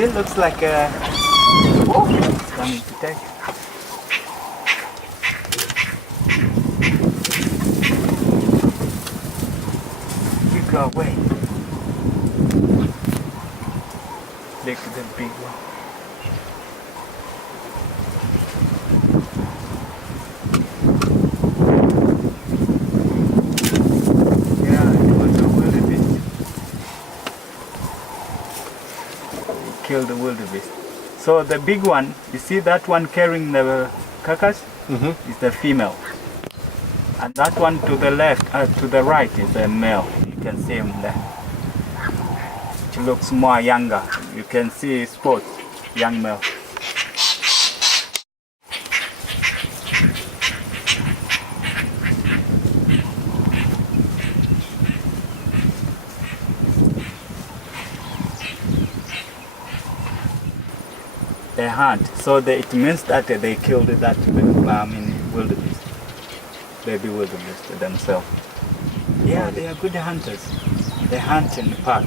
See, looks like a... Oh, it's coming to take. You go away. Look at the big one. Yeah, it was a wildebeest. He killed the wildebeest. So the big one, you see that one carrying the carcass is the female. And that one to the left, to the right is the male. You can see him there. He looks more younger. You can see spots, young male. They hunt, so it means that they killed that wildebeest, baby wildebeest themselves. Yeah, they are good hunters. They hunt in the park.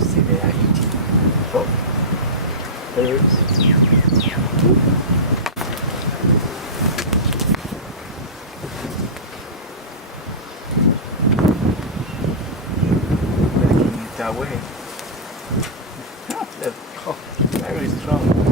See, they are eating. Oh, there it is. Taking it away. Oh, very strong.